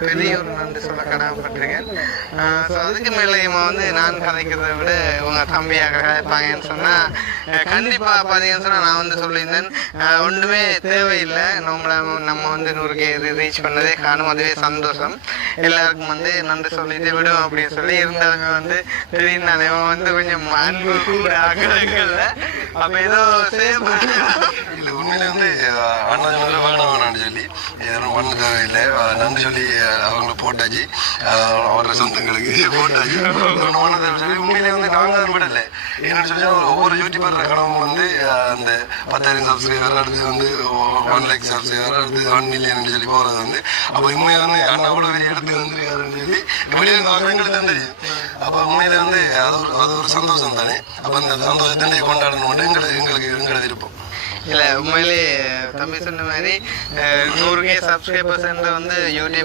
பெரிய ஒரு நன்றி சொல்ல கடமைப்பட்டிருக்கேன். ஸோ அதுக்கு மேலே இவன் வந்து நான் கதைக்கிறத விட இவங்க தம்பியாக கதைப்பாங்கன்னு சொன்னால் கண்டிப்பாக பார்த்தீங்கன்னு சொன்னால் நான் வந்து சொல்லியிருந்தேன் ஒன்றுமே தேவையில்லை. நம்ம வந்து 100K ரீச் பண்ணதே காணும், அதுவே சந்தோஷம். எல்லாருக்கும் வந்து நன்றி சொல்லிட்டு விடும் அப்படின்னு சொல்லி இருந்தவங்க வந்து தெரியும் தானே இவன் வந்து கொஞ்சம் அன்பு கூட ஆக்கல. அப்போ ஏதோ சேவ் இல்லை உண்மையிலே வந்து அண்ணா சொன்னதில் வேணாம்னு சொல்லி பண்ண தேவையில்லை. நன்றி சொல்லி அவங்கள போட்டாச்சு, அவரோட சொந்தங்களுக்கு போட்டாச்சு. பண்ண தேவை சொல்லி உண்மையிலே வந்து நாங்கள் தான் விடலை. என்னென்னு சொல்லி ஒவ்வொரு யூடியூபர் கனவும் வந்து அந்த 10,000 சப்ஸ்கிரைபர், அடுத்து வந்து 1 lakh சப்ஸ்கிரைபர், அடுத்து 1 million சொல்லி போகிறது வந்து அப்போ உண்மையில வந்து அண்ணா அவ்வளோ பெரிய இடத்துக்கு வந்துருக்காருன்னு சொல்லி வெளியில் எங்களுக்கு தான் தெரியும். அப்போ உண்மையில வந்து அது ஒரு சந்தோஷம் தானே. அப்போ அந்த சந்தோஷத்தை கொண்டாடணும் எங்களை விருப்பம். இல்லை உண்மையிலே தம்பி சொன்ன மாதிரி 100K சப்ஸ்கிரைபர்ஸ் வந்து யூடியூப்